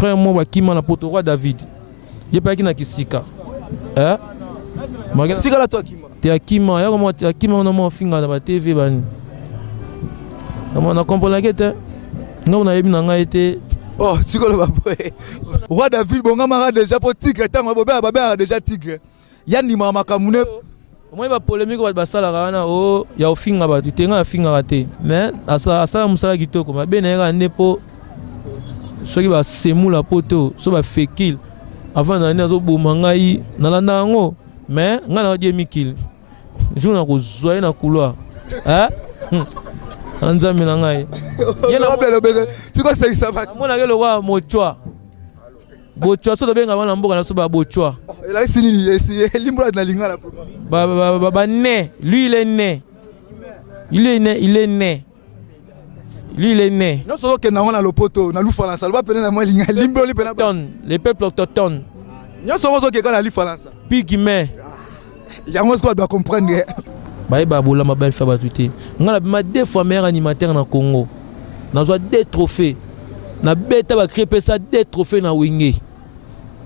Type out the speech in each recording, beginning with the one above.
frère moi Kima na poto roi David. Il pas qui na kisika. Hein? Tika la toi Kima. Te Kima, ya comment te Kima on a mon finga na TV bani. Comment on comprend que te? Non on a yebi na nga été. Oh, tika le baboy. Roi David bonga mara déjà pour tigre tant baba déjà tigre. Yani mama kamune. Moi il va polémique ba sala kana o ya ofinga ba tu tenga finga raté. Mais asa musala kitoko ba benera nepo. Soki ba semula poto, so ba fekil. Avant d'année zo bomangai nalanda ngo. Mais nga na die mikil. Jour na ko zoya na couloir. Hein? Anzami na ngai. Yena problème beza. Tiko c'est ça va. Mona ke lo wa mochwa. Bochwa so benga wana mboka na so ba bochwa. Il a signé limbra na lingala. Ba né, lui il est né. Il est né. Lui il est né. Non solo que na wana lopoto na lu falansa ba pena na moi linga limbro li pena. Les peuples autochtones. Non solo que quand na lu falansa. Pigme. Yango ce qu'on doit comprendre. Ba bola ma belle fabatuté. Ngala ma deux fois meilleur animateur na Congo. Na zo deux trophées. Na beta ba créer ça deux trophées na wingé.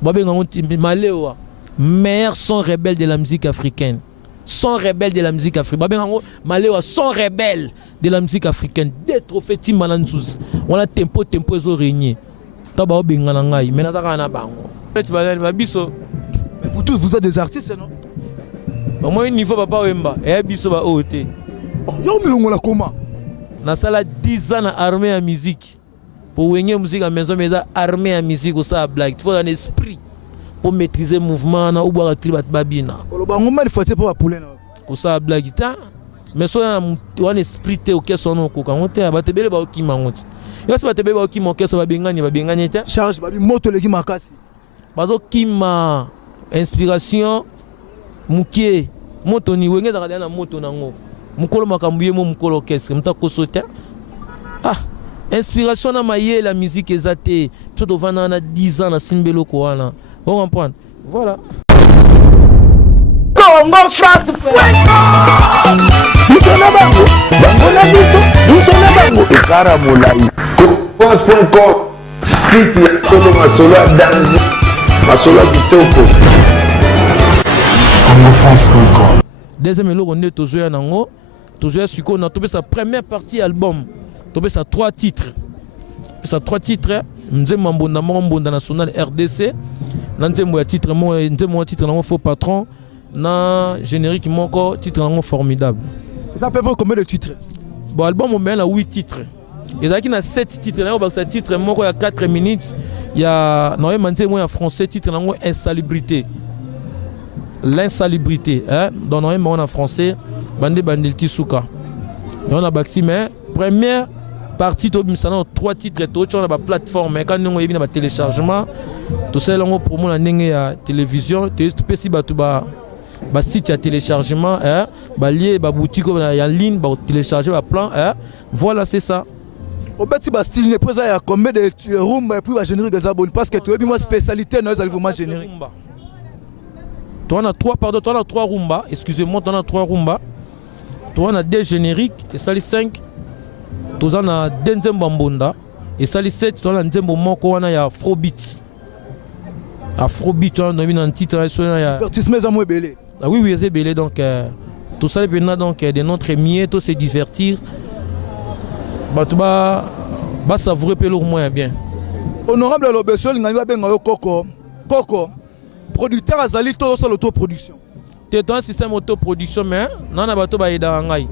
Ba benga ngonti malewa. Meilleur son rebelle de la musique africaine. Son rebelle de la musique africaine. Ba benga malewa son rebelle de la musique africaine. Deux trophées Timbalanzuz. On a tempo zo régner. Ta ba benga na ngai. Mais na ta kana bango. Ba biso. Mais vous tous vous êtes des artistes non? Moi niveau papa Wemba et biso ba OT. Yo milongo la comment? Na sala 10 ans na armée à musique. Pour wenye musique à maison mais armée à musique ça blague. Il faut un esprit pour maîtriser mouvement na uba tribat babina. Olo ba ngoma il faut pas ba pouler na. Pour ça blague ta. Mais so na un esprit te OK sono ko kan te ba tebele ba okima ngoti. Yo se ba tebele ba okima OK so ba bengani te. Charge ba bi moto leki makasi. Ba zo kima inspiration mukie moto ni wenge da na moto nango mukolo makambuye mo mukolo orchestre mutako sote inspiration na maye la musique ezate tout devant na 10 ans na simbelo ko wana on comprend voilà Congo France Bisona bango na biso bisona bango ekara molai France.com site ya todo masolo danger masolo kitoko CongoFrance.com. Deuxième élo on est toujours nango toujours suko na tobé sa première partie album tobé sa 3 titres nzembo mbonda mbonda national RDC na nzembo ya titre mo nzembo titre nango faux patron na générique moko titre nango formidable. Ça peut pas combien de titres? Bon album on a 8 titres. Et là qui na 7 titres là on va ça titre moko ya 4 minutes il y a normalement nzembo ya français titre nango insalubrité. L'insalubrité, hein? Dans un moment en français, Bandel Tisuka. Et on a bâti, mais première partie, nous avons 3 titres, on a la plateforme, mais quand nous avons un téléchargement, tout ça, on a promo la télévision, tu peux si un site de téléchargement, lié à boutique en ligne, télécharger le plan, voilà, c'est ça. Au bâti style ne pose à combien de rumba et puis va générer des abonnés parce que tu as une spécialité, nous allons vraiment générer. Tu en as 3 rumba, excusez-moi, tu en as 3 rumba. Tu en as 2 génériques, et ça les 5. Tu en as 2 nzembo mbonda, et ça les 7, tu en as nzembo moko wana ya Afrobeat. Afrobeat, tu en as mis un titre. Divertissement, ça m'a belé. Ah oui, c'est belé, donc tout ça, donc de notre mieux, tout se divertir. Bah, tu vas savourer peu lourd moins bien. Honorable Lobesol, il y a Coco. Producteur azali to sur l'autoproduction. Tu es un système autoproduction mais non na bato ba ida ngai.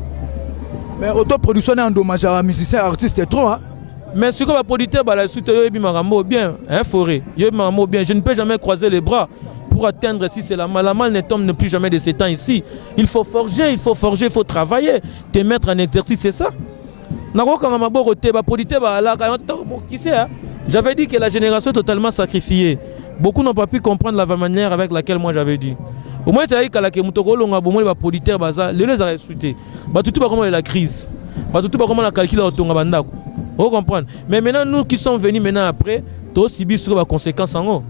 Mais autoproduction est endommagé à musicien artiste trop hein. Mais ce que va producteur ba la suite yo bi marambo bien hein forêt. Yo marambo bien, je ne peux jamais croiser les bras pour atteindre si c'est la malle ne tombe ne plus jamais de 7 ans ici. Il faut forger, il faut travailler, te mettre en exercice, c'est ça. Nako kanga maboko te ba producteur ba la qui sait hein. J'avais dit que la génération est totalement sacrifiée. Beaucoup n'ont pas pu comprendre la manière avec laquelle moi j'avais dit. Au moins, tu as dit que les producteurs, les gens ont insulté. Tout comment la crise. Tout comment la calcul de vous comprenez? Mais maintenant, nous qui sommes venus maintenant après, tu as aussi subi les conséquences en haut.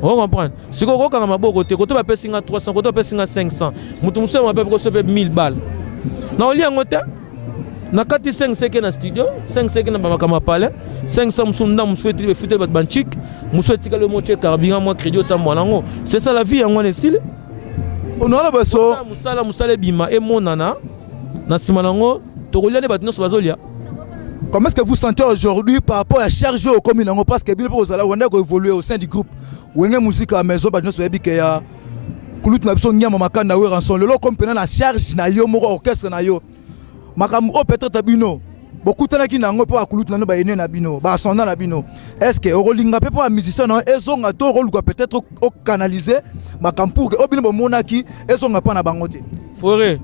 Vous comprenez? Si vous avez un côté, vous avez 300, vous avez 500. Vous avez 1000 balles. Non, il y a un côté. Na kati 5 seke na studio, 5 seke na bama kama pale, 500 msunda msweti be fute bat banchik, Mousso tika le moche carburant moi crédit autant moi nango. C'est ça la vie en est style. Honorable Basso. Musala bima et mon nana. Na sima nango tokolia ne batino so bazolia. Comment est-ce que vous sentez aujourd'hui par rapport à charge au commune parce que bien pour ça on a évolué au sein du groupe. Wenge musique à maison batino so yebike ya kulut na biso nyama makanda we ranson lelo comme pena na charge na yo moko orchestre na yo. Makam o peut-être bino. Beaucoup de gens qui n'ont pas de na ba ene na bino, ba sonda na bino. Est-ce que rolinga pe pour musicien non ezonga to rôle peut-être au canaliser makam pour que obino monaki ezonga pa na bangote. Foré.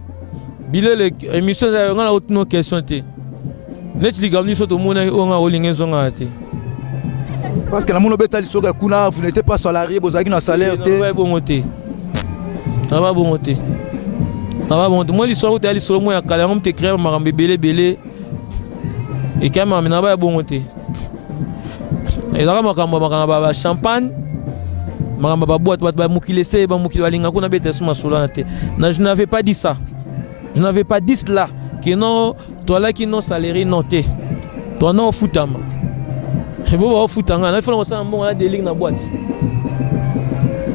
Bile le émission on a autre question té. Net li gamni so to mona on a rolinga ezonga té. Parce que la mono betali soka kuna vous n'êtes pas salarié, vous avez un salaire té. Ça va bon té. Ça va bon té. Ça va bon. Moi l'histoire où tu as l'histoire moi ya kala on te créer marambe belé. Et quand même, on a bon côté. Et là, on a champagne, on a boîte, on a laissé, on a je n'avais pas dit ça. Je n'avais pas dit cela. Que non, toi là qui non salarié noté. Toi non foutama. Je veux voir foutanga. Il faut qu'on ait des lignes dans la boîte.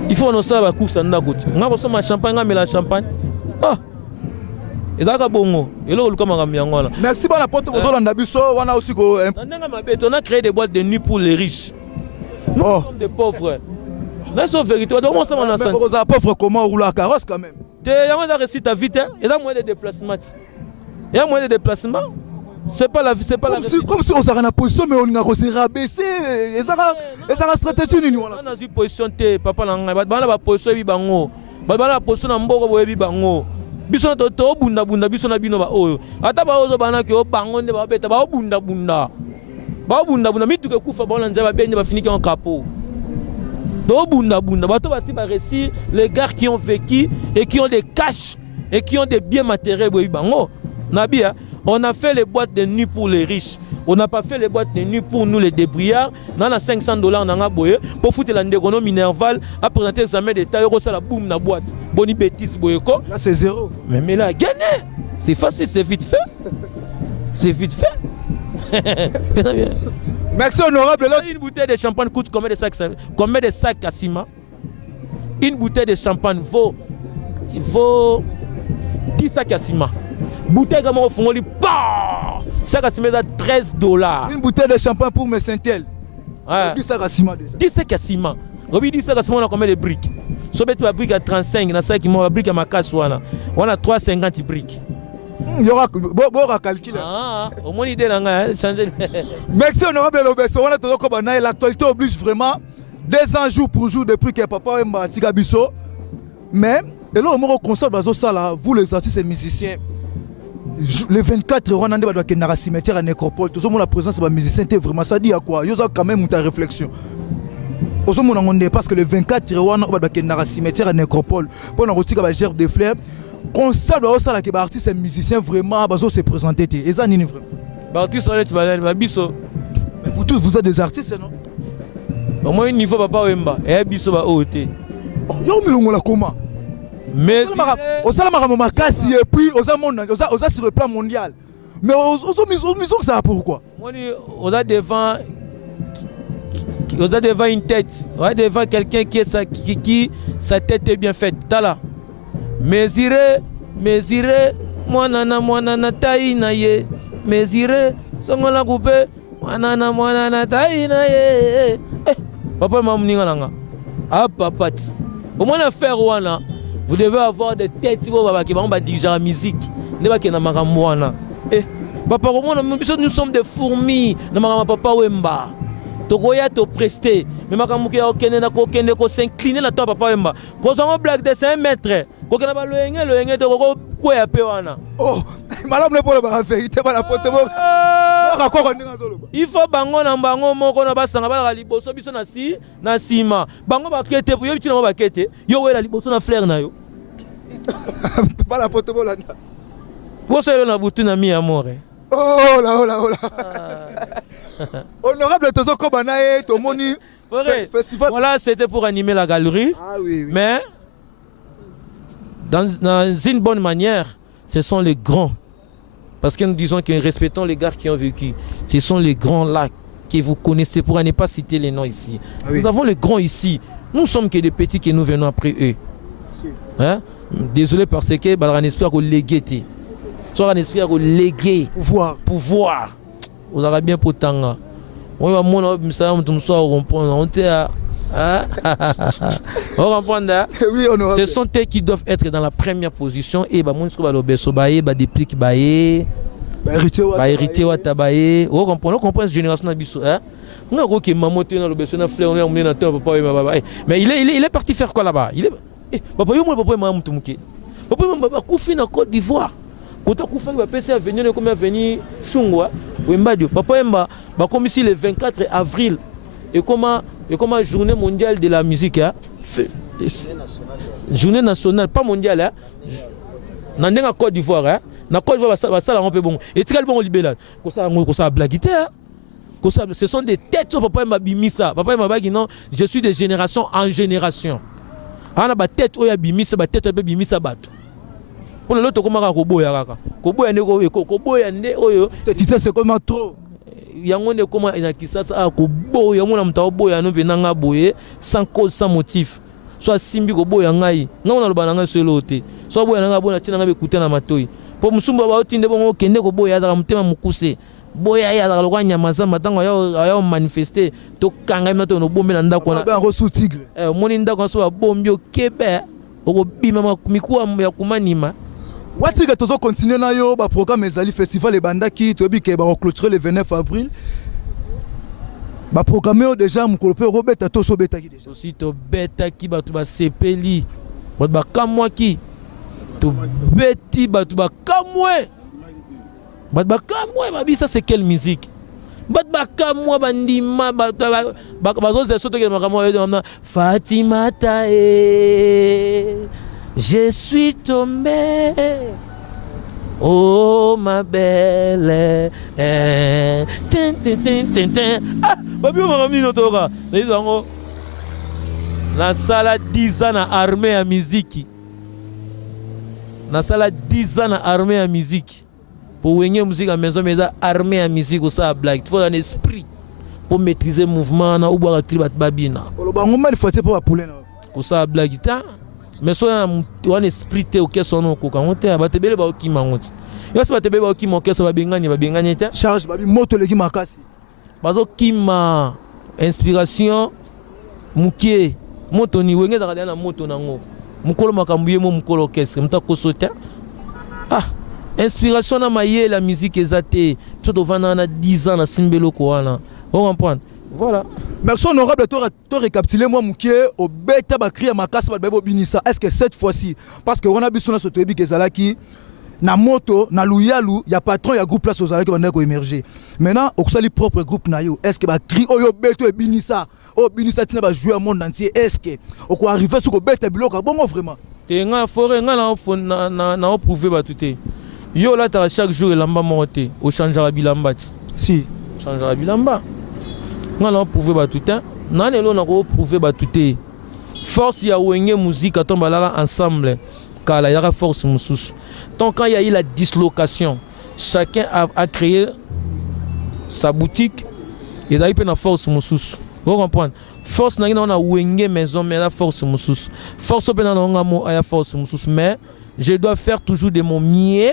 Il faut qu'on ait la course en d'agout. On a besoin de champagne, on a la champagne. Ah. Et là, bongo. Et là, on merci pour la porte. On a créé des boîtes de nuit pour les riches. Nous sommes des pauvres. Là, c'est vérité. On est pauvres comment rouler la carrosse quand même. Il y a réussi ta vite. Il y a moyen de déplacement. Il y a moyen de déplacement. C'est pas la vie, c'est pas la vie. Comme si on s'arrête en position, mais on a réussi à baisser. Et ça a stratégie. On a une position, papa, on a une position. On a une position. Biso to bunda biso na bino ba oyo ata ba ozo bana ke o bango nde ba beta ba bunda mituke kufa ba nza ba benye ba finiki en capot to bunda bato ba si ba récit les gars qui ont vécu et qui ont des cash et qui ont des biens matériels bango nabia on a fait les boîtes de nuit pour les riches. On n'a pas fait les boîtes de nuit pour nous les débrouillards. On a $500 dans la boîte pour foutre l'endégono minerval à présenter l'examen d'état. On a la boum dans la boîte. Boni bêtise boyeko. Là c'est zéro. Mais là, gagné. C'est facile, c'est vite fait. C'est vite fait. Merci honorable. Une bouteille de champagne coûte combien de sacs à ciment? Une bouteille de champagne vaut 10 sacs à ciment. Bouteille comme au fond, ça a $13. Une bouteille de champagne pour mes Saint-El. 10 sacs à ciment. 10 sacs à ciment. Robi 10 sacs à ciment, on a combien de briques? Si on a brique à 35, on a brique à ma casse, on a 350 briques. Il y aura un calcul. Au moins l'idée là, changer. Merci honorable Lobesso. On a toujours comme l'actualité oblige vraiment 2 ans jour pour jour depuis que papa est mati Gabiso. Mais et là on constate bazo ça là, vous les artistes et musiciens. Le 24 on a un cimetière à Nécropole. Tout le monde la présence des musiciens était vraiment ça dit à quoi? Yo quand même ta réflexion. Parce que le 24 on a un cimetière à Nécropole. Pour on retire la gerbe de fleurs. Constat de ça là que les artistes et musiciens vraiment bazo se présenter et ça n'est vrai. Artistes on est biso. Mais vous tous vous êtes des artistes non? Au moins niveau papa Wemba et biso ba OT. Yo milongo la comment? Mais au salama makasi et puis aux sur le plan mondial. Mais aux misons ça pourquoi? On a devant une tête, on a devant quelqu'un qui sa tête est bien faite. Tala. Mesurez, moi nana taille na ye. Mesurez, songo la coupe, moi nana taille na ye. Papa m'a mouninga langa. Ah papa. Au moins affaire wana. Vous devez avoir des têtes qui vont diriger la musique. Papa, nous sommes des fourmis. Papa Wemba. Togoya to presté. Mais makamuke okene na kokene ko s'incliner na toi papa Wemba. Ko zongo blague de 5 mètres. Ko kana ba loyenge to ko koya pe wana. Oh, madame le pole ba vérité ba la pote mo. Il faut bango na bango moko na basanga ba liboso biso na sima. Bango ba kete po yo bitina ba kete. Yo wela liboso na fleur na yo. Pas la pote mo là. Vous savez na butu na mi amore. Oh là. Honorable Tozo Kobanae, Tomoni festival. Voilà, c'était pour animer la galerie. Ah oui. Mais dans une bonne manière, ce sont les grands. Parce que nous disons que respectons les gars qui ont vécu. Ce sont les grands là que vous connaissez, pour ne pas citer les noms ici. Ah oui. Nous avons les grands ici. Nous sommes que des petits que nous venons après eux. Hein? Désolé parce que on espère qu'on légué. Soit on espère qu'on légué. Pouvoir. Vous aurez bien pour tanga. On va mon ça on me soit comprendre. On te on comprend. Oui, ce sont eux qui doivent être dans la première position et bah mon va le beso baé bah des pliques baé. Bah hérité wa tabaé. On comprend cette génération na biso hein. On a gros qui mamoté dans le beso na fleur on a emmené dans temps papa mais il est parti faire quoi là-bas? Il est papa yo moi papa m'a mutumke. Papa m'a koufi na Côte d'Ivoire. Quand on a fait venir comme venir Chungwa, papa m'a comme ici le 24 avril et comment journée mondiale de la musique hein? Journée nationale pas mondiale hein? Dans la Côte d'Ivoire hein? Na Côte d'Ivoire ça la rompe bon et tu bon libéral comme ça blaguité hein? Ce sont des têtes papa m'a bimisa papa m'a dit non je suis de génération en génération ana ba tête oya bimisa ba tête ba bimisa bato pour l'autre comment koboya kaka koboya nde oyo c'est comment trop yango ne comment ina kisasa koboya mona mta boya no venanga boye sans cause sans motif soit simbi koboya ngai ngona lobana ngai selo te soit boya nanga bona tina ngabe kuta na matoi po musumba ba otinde bongo kende koboya da mutema mukuse boya ya da lokwa nyamaza matango ya manifester to kanga mna to no bombe na ndako na ba rosu tigre moni ndako so ba bombi okebe okobima mikuwa ya kumanima. Wati que tozo continuer na yo ba programme ezali festival e bandaki to bi ke ba clôturer le 29 avril. Ba programmer déjà mukolope robeta to so betaki déjà. Aussi to betaki ba to ba sepeli. Ba kamwa ki to beti ba to ba kamwe. Ba kamwe ba ça c'est quelle musique? Ba kamwa bandima ba zo zeso to ke makamwa Fatima tae. Je suis tombé, oh ma belle. Ah, babi on m'a mis notre ora. La salle 10 ans à armée à musique. La salle 10 ans à armée à musique. Pour venir musique à maison, mais armée à musique ou ça blague. Il faut un esprit pour maîtriser le mouvement na ou boire un clip à babina. Le bango il faut pas pouler na. Pour ça blague ta. Mais so on esprit te oké sono ko kan te ba te bele ba okima ngoti yo se ba te bele ba okima oké so ba bengani te charge ba bi moto leki makasi ba zo kima inspiration mukie moto ni wenge da na moto nango mukolo makambuye mo mukolo orchestre mta ko sota ah inspiration na maye la musique ezate tout vana na 10 ans na simbelo ko wana on comprend. Voilà. Merci honorable, tu récapituler moi mouké au bêta ba crier ma casse ba bebo binisa. Est-ce que cette fois-ci parce que on a besoin de ce tobi kezalaki na moto na luyalu ya patron ya groupe place aux alaki ba ko émerger. Maintenant au sali propre groupe na yo. Est-ce que ba cri oyo beto e binisa? O binisa tina ba jouer au monde entier. Est-ce que au ko arriver sur ko bêta biloko bon vraiment? Te nga forêt nga na prouver ba touté. Yo là ta chaque jour lamba monter au changera bilamba. Si, changera bilamba. On a prouvé batuté. On a prouvé batuté. Force ya wenge musique à tomber là ensemble. Car il y a force moussous. Tant quand il y a eu la dislocation, chacun a créé sa boutique et il y a eu une force moussous. Vous comprenez? Force n'a pas wenge maison mais la force moussous. Force n'a pas force moussous mais je dois faire toujours de mon mieux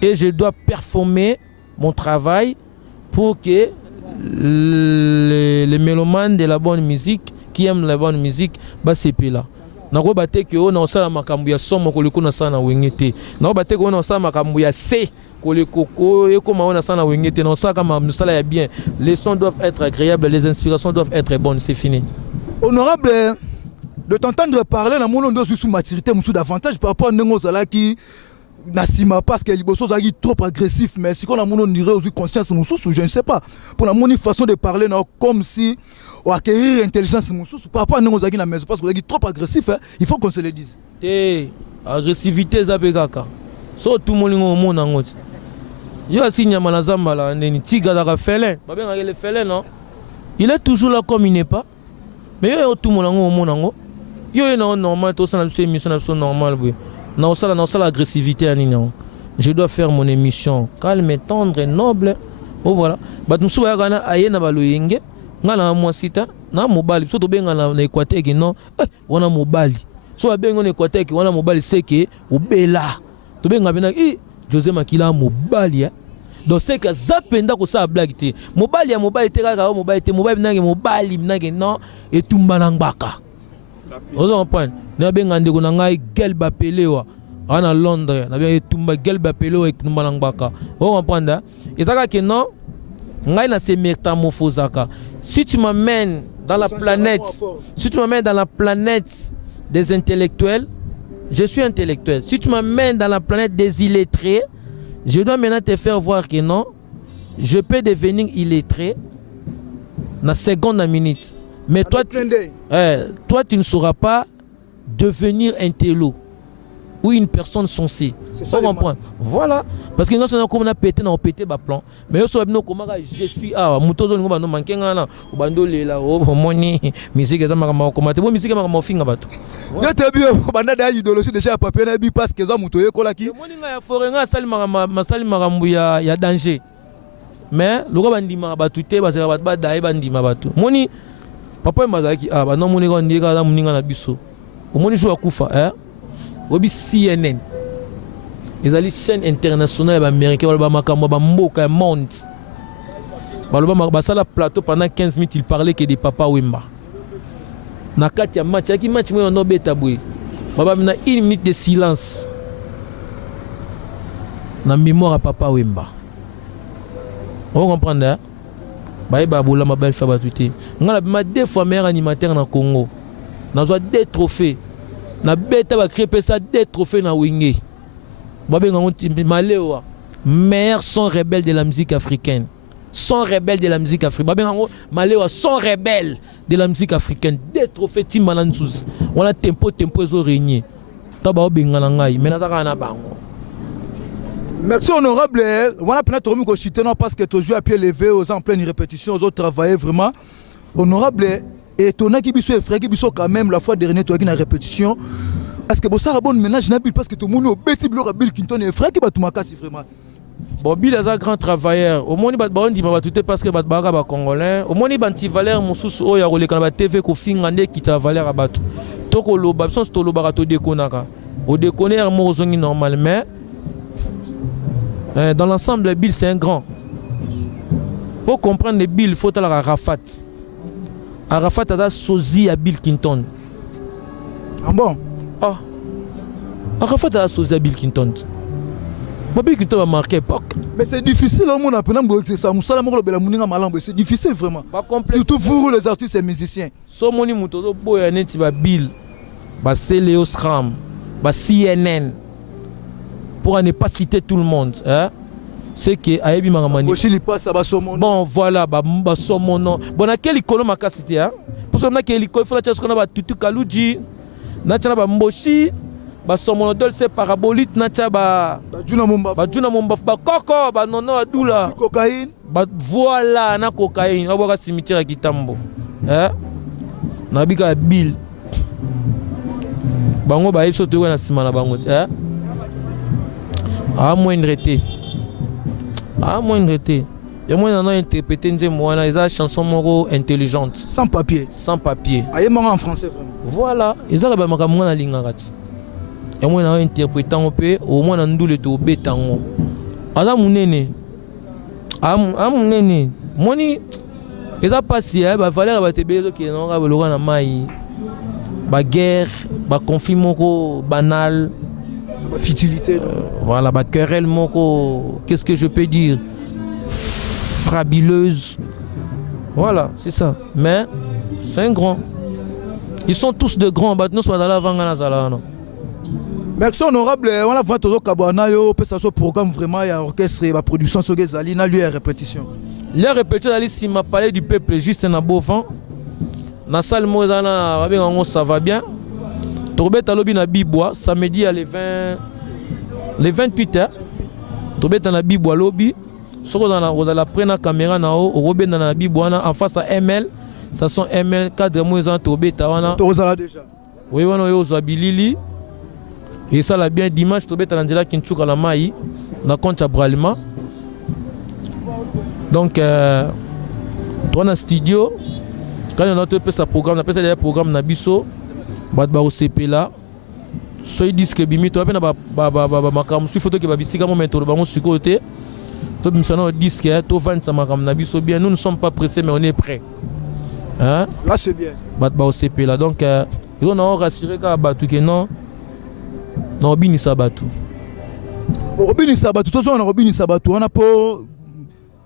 et je dois performer mon travail pour que les mélomanes de la bonne musique qui aiment la bonne musique bah c'est là na ko batte que on a ça makambu ya somo ko liko na sana wengete na batte ko on a ça makambu ya c ko liko et comment on a ça na wengete na ça comme musala ya bien les sons doivent être agréables les inspirations doivent être bonnes c'est fini. Honorable, de t'entendre parler na mon ndo sous maturité musu davantage par rapport à nengo zala qui Nassima parce que les choses sont trop agressifs mais si on a mon dirait aussi conscience mon sous je ne sais pas pour la mon façon de parler non comme si on acquérir intelligence mon sous par rapport à nous na maison parce que vous êtes trop agressif hein? Il faut qu'on se le dise agressivité za bekaka so tout le monde na ngoti yo asinya malazamba la ndeni tiga da félin ba benga le félin non il est toujours là comme il n'est pas mais yo tout le monde nango yo non normal tout ça na émission normal oui. Non, ça l'agressivité à Nignon. Je dois faire mon émission calme, tendre et noble. Oh voilà. bato mosusu bayaka aye na baloyenge nga na mwasi ta na mobali so tobenga na Équateur ke non wana mobali so babenga na Équateur ke wana mobali seke obela tobenga bena José Makila mobali donc c'est que zapenda ko sa blague te mobali ya mobali te kaka mobali te mobali nange non etumba na ngbaka ozo comprendre na benga ndeko na ngai gel bapelewa ana Londres na benga etumba gel bapelewa etumba na ngbaka ozo comprendre ezaka ke non ngai na se métamorphosaka si tu m'amènes dans la planète des intellectuels, je suis intellectuel. Si tu m'amènes dans la planète des illettrés, je dois maintenant te faire voir que non, je peux devenir illettré dans seconde la minute. Mais toi, tu ne sauras pas devenir un télo ou une personne sensée. C'est ça. Comprendre. Voilà. Parce que nous on a pété, on a pété le plan. Mais je suis mutozo ngo bano mankenga na bando lela o moni musique za makama komate bo musique makama finga bato. Yote bio banda da idéologie déjà papier na bi parce que za mutoye kolaki. Moni nga ya forenga sali makambu ya danger. Mais loko bandima bato te basera bato ba dai bandima bato. Moni papa mazaki bano moni ko ndika za muninga na biso. Omoni jo akufa obi CNN. Ils allaient chaîne internationale américaine, ils monde. Basala plateau pendant 15 minutes, il parlait que des Papa Wemba. Nakati ya match, qui match moi on beta boy. Baba na 1 minute de silence. Na mémoire à Papa Wemba. On comprend là? Baye babola ma belle fabatuté. Ngala bima 2 fois meilleur animateur na Congo. Na zo 2 trophées. Na beta ba créer ça 2 trophées na Wingé. Maléwa, meilleur son rebelle de la musique africaine. Son rebelle de la musique africaine. Maléwa, son rebelle de la musique africaine. Des trophées Timbalanzouz. On a tempo ils régné. Merci honorable. On a peut-être remis au parce que tu joues à pied levé, aux en pleine répétition, aux autres travailler vraiment. Honorable, et ton équipe est frère, qui quand même la fois dernière, tu as une répétition. Est-ce que vous avez un bon ménage parce que tout le monde est Bill Clinton et frère qui va tout macasser vraiment? Bon, Bill est un grand travailleur. Au moins, il va tout parce que les Congolais. Au moins, il va valeur mon sous il y a la TV qui finit qui t'a valeur à battre. Toko lo babson sto lo barato déconaka. Au déconner mo zongi normal mais dans l'ensemble Bill c'est un grand. Pour comprendre Bill, il faut aller à Arafat. Arafat a sozi à Bill Clinton. Ah bon? Ah, Arafat a sozi à Bill Clinton. Bill Clinton a marqué époque. Mais c'est difficile, on a c'est difficile vraiment. Surtout vous les artistes et musiciens. So moni mutozo boya neti ba Bill, ba Celeos Ram, ba CNN. Pour ne pas citer tout le monde, hein? C'est que Ayebi Maramani. Bon voilà, ba somono. Bon à quel icône m'a cité hein? Pour ça on a quel icône, il faut la chance qu'on a ba Tutu Kaluji, na tchana ba Mboshi. Ba somonodol c'est parabolite nacha ba juna mombaf ba koko ba nono adula cocaïne ba voilà na cocaïne ba boka cimetière kitambo na bika Bill bango ba yipso to na sima na bango à moindre été et moi on a interprété nzembo na eza chanson moko intelligente sans papier ayema en français vraiment voilà eza ba makamwa na lingakati. Et moi, j'ai interprété au moins dans le tout bétango. Alors, mon aîné, mon il a passé, il va falloir que tu la guerre, le conflit banal, la futilité. Voilà, la querelle, qu'est-ce que je peux dire? Frabileuse. Voilà, c'est ça. Mais c'est un grand. Ils sont tous de grands. Nous sommes dans la vangana. Merci honorable, on a vraiment tout Kabanayo, peut ça ce programme vraiment il y a orchestre et la production sur les alliés, lui répétition. Les répétitions si m'a parlé du peuple juste un beau vent. Na salle Mozana ça va bien. Torbet à l'obi na Bibois samedi à les 28 h. Torbet à la Bibois lobby. Soko dans la prendre caméra na o robé dans la Bibois en face à ML. Ça sont ML cadre Mozana Torbet wana. Tozala déjà. Oui wana yo zabilili. Et ça l'a bien dimanche, tu as dit que tu as la maille, dans le compte à Bralima. Donc, toi, dans le studio, quand on a un programme, on appelle ça des programmes na biso, bat ba OCP là. So ils disent que bimi toi na ba makam su photo que ba bisika mo mettre ba mo sur côté. Toi bim sana disque to vendre ça makam na biso bien. Nous ne sommes pas pressés mais on est prêts. Hein? Là c'est bien. Bat ba OCP là. Donc on a rassuré ka batu que non bini sa batu. Robini Sabatou, tout ça on a Robini Sabatou, on a pas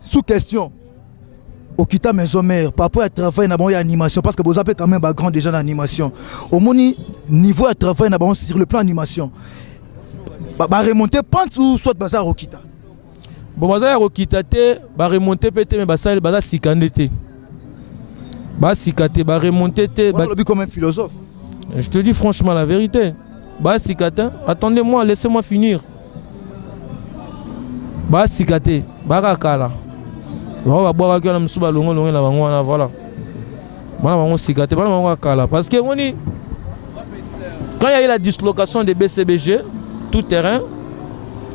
sous question. Au quitta maison mère, par rapport à travail na bon animation parce que vous avez quand même un grand déjà dans l'animation. Au moni niveau à travail na bon sur le plan animation. Ba remonter pente ou soit bazar au quitta. Bon bazar au quitta te ba remonter peut-être mais bazar bazar sikande te. Ba sikate ba remonter te ba lobby comme un philosophe. Je te dis franchement la vérité. Ba sikate, attendez-moi, laissez-moi finir. Ba sikate, ba kakala. Ba boire que na msuba longo na bango na voilà. Bana bango sikate, bana bango kakala parce que on dit quand il y a eu la dislocation des BCBG tout terrain,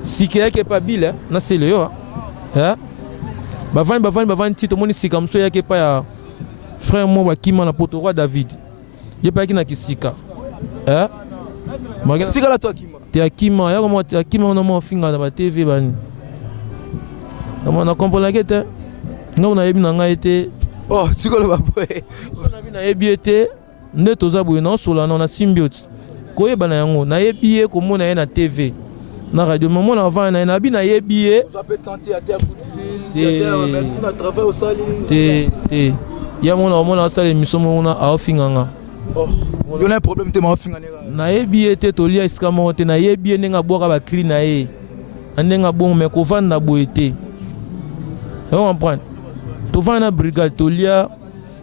sikaya qui est pas bile, na c'est le hein. Ba van tito moni sikamso ya ke pa ya frère mo wa kima na poto roi David. Il pas qui na kisika. Hein? Tika la toi kima. Te akima, ya comment akima on a mo finga na TV bani. On a compris que te non na yebi na nga été oh tika le baboy on a bi na yebi été nde toza boye na sola na symbiote koyeba na yango na yebi ko mona ye na TV na radio maman na avant na bi na yebi vous avez tenté à terre coup de fil à médecine à travers au sali te ya mona sala émission mona a ofinganga oh il y a un problème te ma ofinganga na yebi été to lia iska mo te na yebi nenga boka ba cri na ye andenga bon mais ko vanda boete. On comprend. Tu vas na brigade tolia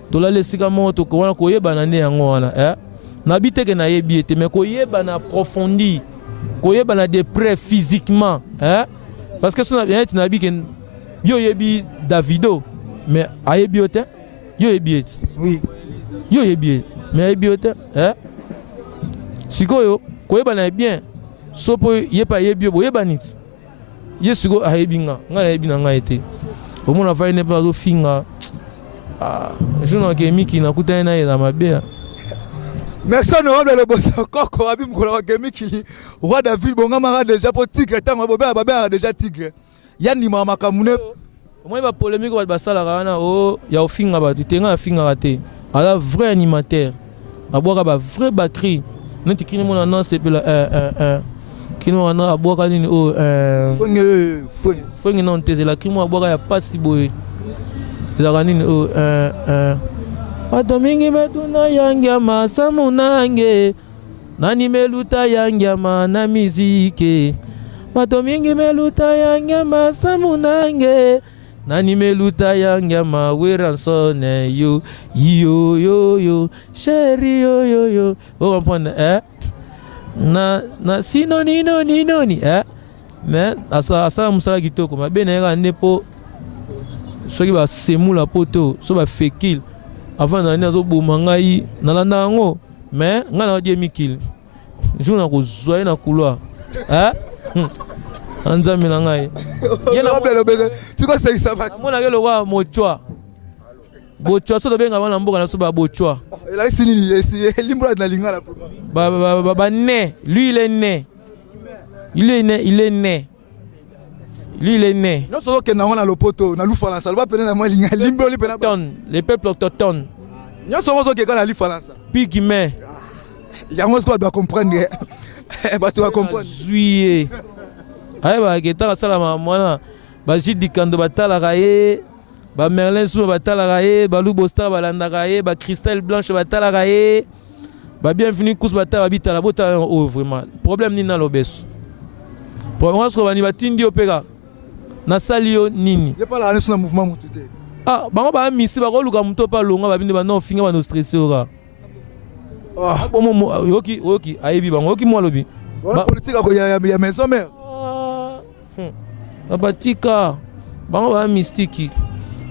tola lesika moto ko wana ko yeba na ne yango wana na bite ke na yebi ete mais ko yeba na approfondi ko yeba na de près physiquement parce que son bien na bi ke yo yebi Davido mais ayebi ote yo yebi ete oui yo yebi mais ayebi ote sikoyo ko yeba na bien sopo yeba yebi bo yeba nit yesugo ayebi nga yebi na nga ete au moins on ne pas au finga je n'ai que Miki na kuta na ila mabea. Merci honorable le boss koko abim ko la Miki roi David bongama déjà pour tigre tant baba déjà tigre yani mama kamune moi ba polémique ba sala kana o ya ofinga ba tutenga finga raté ala vrai animateur aboka ba vrai bakri neti kini mona non c'est la kino wana aboka nini o fonge non teze la kimo aboka ya pasi boye la nini o Bato mingi metuna yangia masamu nange nani meluta yangia na mizike. Bato mingi meluta yangia masamu nange nani meluta yangia weransone yo yo yo yo chéri yo yo yo. Vous comprenez na sino nino ni mais asa musala kitoko mabe na nga nepo soki ba semula poto so ba fekil avant na nazo boma ngai nalanda yango mais nga na die mikil jour na ko zoye na couloir anzami na ngai yena bele bele tiko se sabati mona ke lokwa mochwa bochwa so benga bana mboka na so ba bochwa la sini limbra na lingala ba né lui il est né lui il est né non solo que na wana lopoto na lu falansa ba pena na moi linga limbro li pena les peuples autochtones non solo que kana li falansa pigme ya moi doit comprendre ba tu vas comprendre juillet ay ba keta sala mwana ba jidi kando batala kaye ba Merlin sou batala kaye ba Lubosta balanda kaye ba Cristal Blanche batala kaye ba bienvenue kus batala bitala bota oh vraiment problème ni na lobeso problème ko bani batindi opeka na salio nini je pas la sur mouvement mutute bango ba misi ba ko luka muto pa longa ba bindi ba no finga ba no stressé ora yoki ayebi bango yoki mo lobi ba politique ko ya maison mère batika bango ba mystique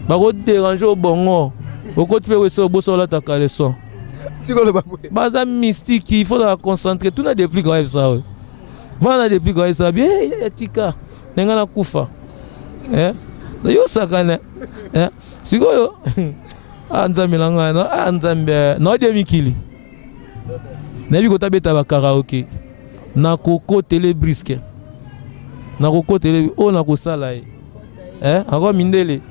ba ko déranger au bongo oko tu peux so boso la ta kaleson tiko le babou baza mystique il faut la concentrer tout na depuis grave ça voilà depuis grave ça bien tika nenga na kufa Yo sakana. Sikoyo. Nzambe langa na nzambe na de mikili. Na bi kota beta ba karaoke. Na koko télé brisque. Na koko télé o na ko sala ako mindele.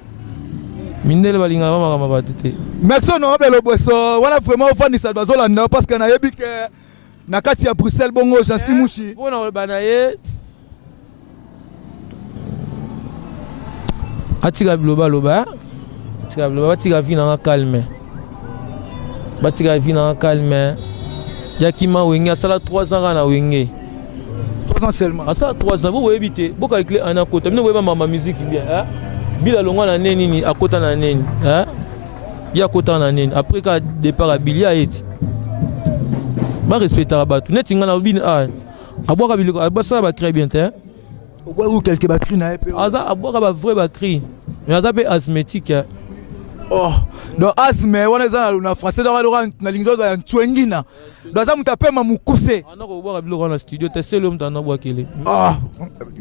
Mindele balinga mama kama batite. Merci honorable Loboso. Voilà vraiment ofani ça doit zolanda parce que na yebi que na kati ya Bruxelles bongo Jansi Mushi. Bona banaye. Atika biloba loba. Atika biloba atika vina na calme. Batika vina na calme. Yakima wenge asala 3 ans na wenge. 3 ans seulement. Asala 3 ans vous voyez bité. Vous calculez un an côté. Vous voyez ma musique bien Bila longa na neni ni akota na neni ya kota na neni après ka départ à Bilia eti ba respecter abatu neti ngana bin aboka biliko abasa ba créer bien te Oboa ou quelque ba cri na epé aza aboka ba vrai ba cri mais aza pe asthmatique oh donc asthme wana za na français na lingzo ya ntwengina donc za mutape mamukuse ana ko boka biloko na studio te selo mtana bwakele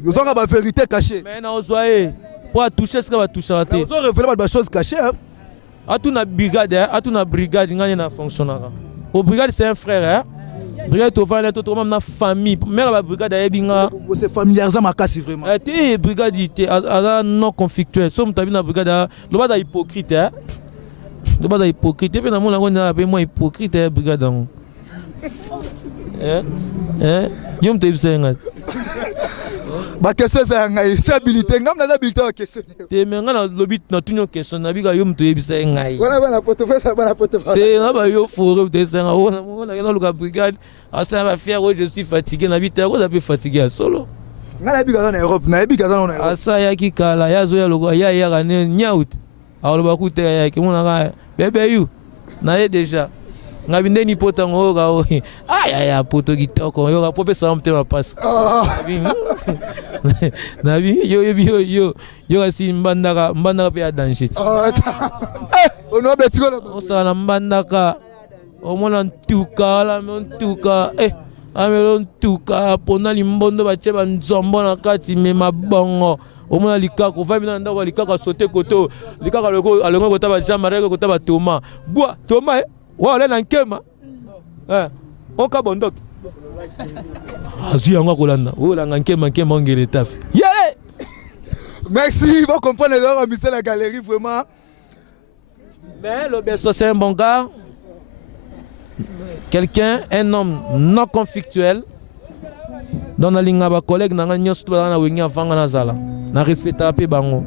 yozoka ba vérité cachée mais na ozoye pour toucher ce que va toucher à terre. Vous avez révélé des choses cachées. À tout na brigade, il y a un fonctionnaire. Au brigade c'est un frère. Brigade au vent, tout même na famille. Mère la brigade est bien. C'est familiarisé ma casse vraiment. Et brigade est non conflictuel. Somme tabi na brigade, le bas hypocrite. Le bas hypocrite. Et puis na mon langue na peu moins hypocrite brigade. Yom te ibsenga. Ba question ça ngai c'est habilité ngam na habilité wa question te menga na lobit na tunyo question na biga yo mto yebisa ngai wana bana poto fesa bana poto te na ba yo foro te senga ona na luka brigade asa ba fier je suis fatigué na bita ko zape fatigué solo ngala biga na Europe na biga na Europe asa ya kikala ya zo ya logo ya ya ne nyaut alo ba kuta ya ki mona ga bebe you na ye déjà ngabinde ni pota ngoga o aya poto kitoko yo ga pope sa mte ma passe nabi yo asi mbandaka pe ya danger honorable tikolo osala mbandaka omona ntuka la ntuka amelo ntuka pona limbondo bache banzombo na kati me mabongo omona likako va bina ndako likako sauter koto likako alongo kota ba jamare kota ba toma bwa toma Wa na nkema onka bondoki azu yango kolanda ola nkema ngele taf yale merci vous comprenez là Michel la galerie vraiment mais le Besso c'est un bon gars quelqu'un un homme non conflictuel dans la ligne ba collègue na nyos to na wenga vanga na zala na respecta pe bango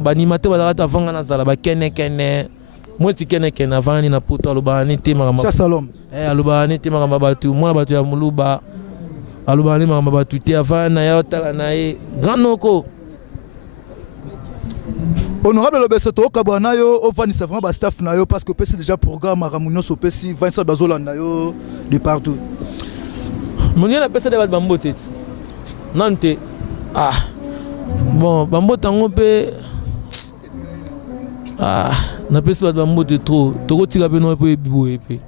ba animateur ba ta vanga na zala ba kene moi tu connais qu'un avant ni na poto alubani te mama salom alubani te mama batu moi batu ya muluba alubani mama batu te avant na ya tala na e grand noko honorable Lobeso to kabwana yo ofanisa vraiment ba staff na yo parce que c'est déjà programme ramunyo so pesi Vincent Bazolanda yo de partout monia la pesa de ba bambote nante bon bambote ngompe na pesi ba mbote trop tokotika pe no pe biboye pe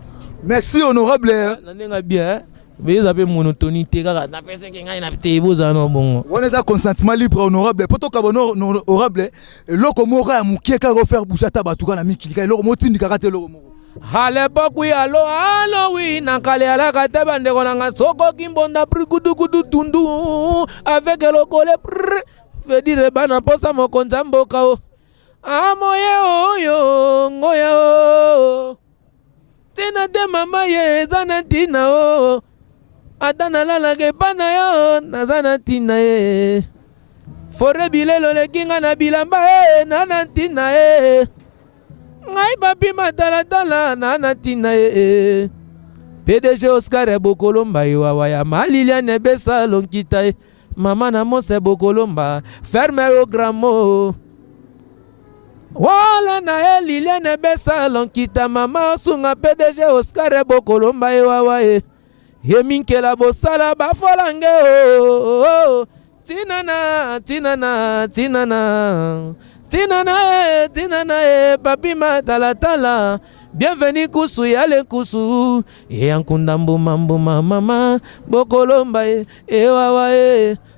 merci honorable na nenga bien mais ils avaient monotonie te kaka na pesi ke ngai na te boza no bongo on est à consentement libre honorable poto kabono honorable loko mora ya mukie ka refaire bouchata batuka na mikilika loko motindi kaka te loko moko hale bakui alo wi na kale ala kata bande konanga soko kimbonda prikudukudu tundu avec le collet veut dire bana posa mokonza mboka o amoye oyo ngoya o tina de mama ye zana tina o atana lala ke pana yo na zana tina ye fore bilelo le kinga na bilamba na tina ye ngai papi matala na tina ye PDG Oscar Bokolomba iwa ya Maliliane besa lonkita mama na mose Bokolomba ferme au gramo wala na Liliane besa lonkita mama sunga PDG Oscar Bokolomba iwa yeminkela bosala bafolange tinana papi matala bienvenue kusu yale kusu e ankunda mbuma mama Bokolomba ewawa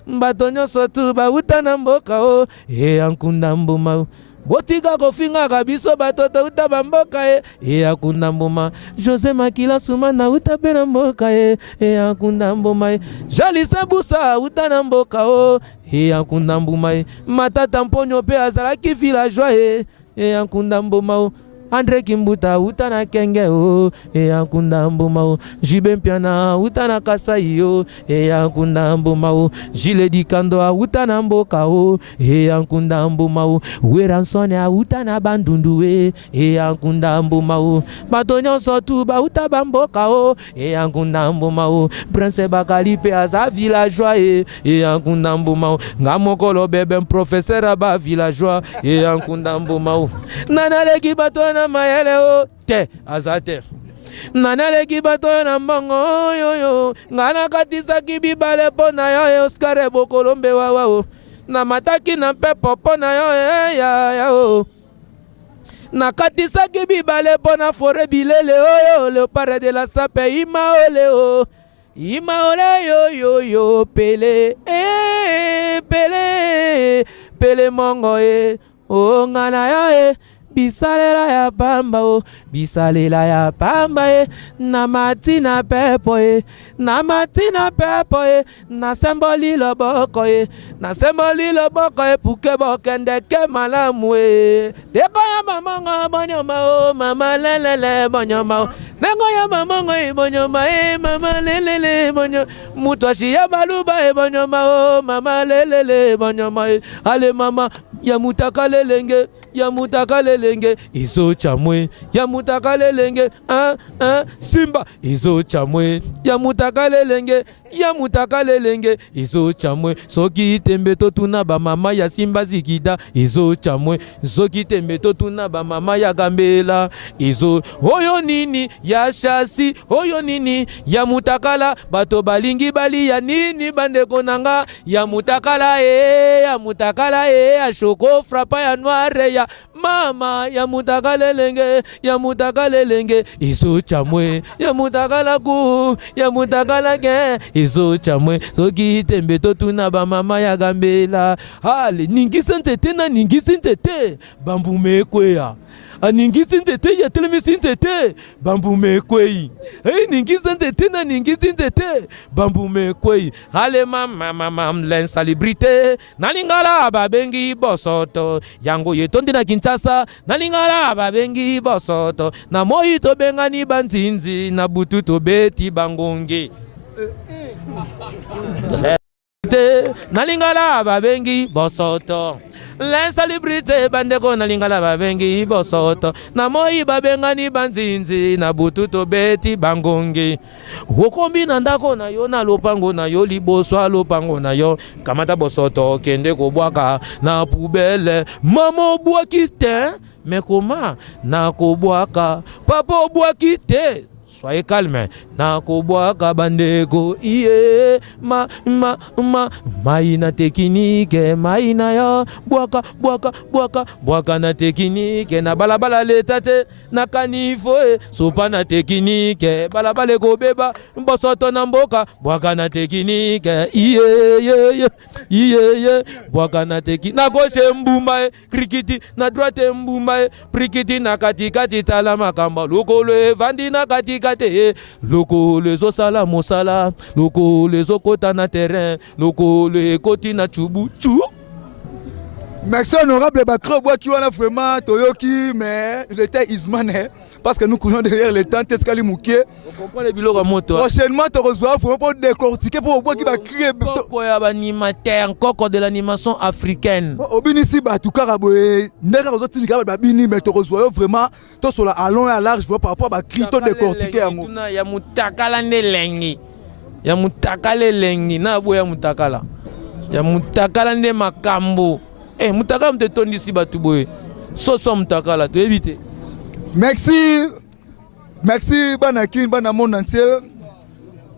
bato nyonso tu bauta na mboka o ya nkunda mbuma botika kofinga biso bato tauta bamboka ya nkunda mbuma José Makila Suma na uta pe na mboka ya nkunda mbuma Jalisa Busa uta na mboka o ya nkunda mbuma Matata Mponyo pe azalaki villageois ya nkunda mbuma André Kimbuta uta na Kenge o ya nkunda mbuma o Jibe Mpiana uta na Kasai o ya nkunda mbuma o Jile Dikando uta na mboka o ya nkunda mbuma o Weransone uta na Bandundu ya nkunda mbuma o bato nyonso tu bauta bamboka o ya nkunda mbuma o Prince Bakali pe aza villageois ya nkunda mbuma o ngamokolo bebe professeur ba villageois ya nkunda mbuma o nanaleki bato na mayele o te azate nanaleki bato na mbongo yo ngana katisaki bibale po na yo Oscar Bokolombe wawa o na mataki na pepo po na yo ya o na katisaki bibale po na fore bilele oyo Léopard de la Sape imaole o imaole yo pele pele mongo o ngana yo bisalela ya pamba o bisalela ya pamba na matina pepo na matina pepo na semboli loboko na semboli loboko puke bokende ke malamu deko ya mamango bonyoma o mama lelele bonyoma o nengo ya mamango bonyoma mama lelele bonyo mutwashi ya baluba bonyoma o mama lelele bonyoma ale mama ya mutaka lelenge ya mutaka lelenge izo chamwe ya mutaka lelenge simba izo chamwe ya mutaka lelenge ya mutaka lelenge izo chamwe soki tembe to tuna ba mama ya simba zikita izo chamwe soki tembe to tuna ba mama ya gambela izo oyo nini ya shasi oyo nini ya mutakala bato balingi bali ya nini bande konanga ya mutakala ya shoko frapa ya noire ya mama ya mutaka lelenge izo chamwe ya mutakala ku ya mutakala ke izo chamwe soki tembe to tuna ba mama ya gambela ale ningisi ntete na ningisi ntete bambume kweya aningisi ntete ya telemisi ntete bambume kwei ningisi ntete na ningisi ntete bambume kwei ale mama l'insalubrité nalingala babengi bosoto yango yetondi na Kinshasa nalingala babengi bosoto na moi to bengani banzinzi na butu to beti bangonge nalingala babengi bosoto l'insalubrité bandeko nalingala babengi bosoto na moi babengani banzinzi na butu to beti bangongi okombi na ndako na yo na lopango na yo liboso lopango na yo kamata bosoto kende kobwaka na poubelle mama obwaki te mais comment na kobwaka papa obwaki te soyez calme na kobwaka bandeko iye maina teknike maina yo bwaka na teknike na balabala letate na kanifo sopa na teknike balabala kobeba bosoto na mboka bwaka na teknike iye bwaka na teknike na gauche mbuma krikiti na droite mbuma prikiti na katikati tala makamba lokolo evandi na katikati loko les osala mosala loko les okota na terrain loko le ekoti na chubu. Merci honorable Bakro qui a vraiment Toyoki, mais il était Ismané parce que nous courons derrière le temps. Teskali Mouké. On comprend les bilans à moto. Prochainement, tu reçois pour décortiquer pour voir qui va créer. Animateur, encore de l'animation africaine. Obinisi Batou Karaboué, n'est-ce pas que tu as bini, mais tu reçois vraiment toi sur la allons et à large par rapport à Krito décortiquer. Il y a Moutakala Nelengi. Il y a Moutakala Lengi. Na boya Moutakala. Il y a Moutakala ne Makambo. Moutakala me tourne ici Batouboé. Soso Moutakala, tu évites. Merci. Merci Banakin, Banamon entier.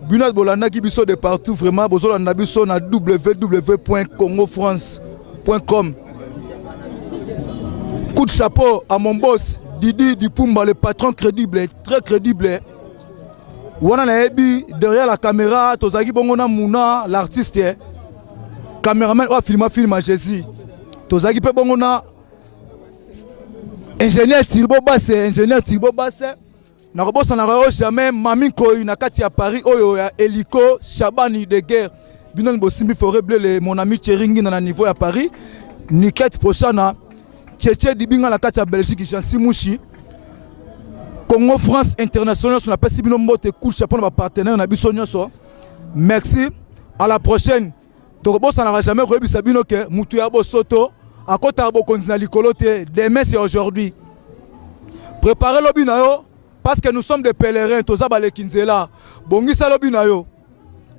Bunat Bolanda qui biso de partout vraiment. Bozola Nabiso na www.congofrance.com. Coup de chapeau à mon boss Didi Dipumba, le patron crédible, très crédible. Wana na ebi derrière la caméra, Tozaki Bongona Mouna, l'artiste. caméraman oyo film à Jésus tozalaki mpe bongo na ingénieur Thierry Basse nakobosana oyo jamais mami koyi na kati ya Paris oyo ya hélico Chabani de guerre bino bosimbi forêt bleu mon ami Cheringi na niveau ya Paris Niket prochaine Tchétché Dibinga la kati ya Belgique Jansi Mouchi Congo France International sur la pesi bino mbote coup chapeau na partenaire na biso nyonso. Merci, à la prochaine. Torobo ça n'aura jamais rebisa bino ke mutu ya bo soto à côté bo konzina likolo te demain c'est aujourd'hui. Préparez lobi na yo parce que nous sommes des pèlerins toza bale kinzela. Bongisa lobi na yo.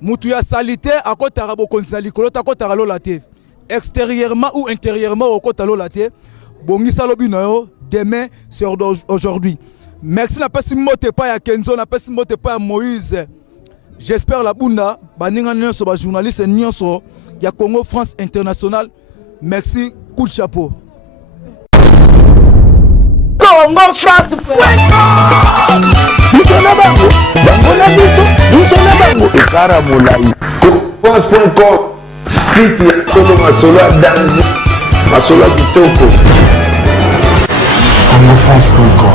Mutu ya salité à côté bo konzina likolo ta côté lola te. Extérieurement ou intérieurement au côté lola te. Bongisa lobi na yo demain c'est aujourd'hui. Merci na pesi mote pa ya Kenzo na pesi mote pa ya Moïse. J'espère la bunda baninga nyonso ba journaliste nyonso ya Congo France International. Merci, coup de chapeau. Congo France France.com site ya Tolo Masolo danger Masolo kitoko. CongoFrance.com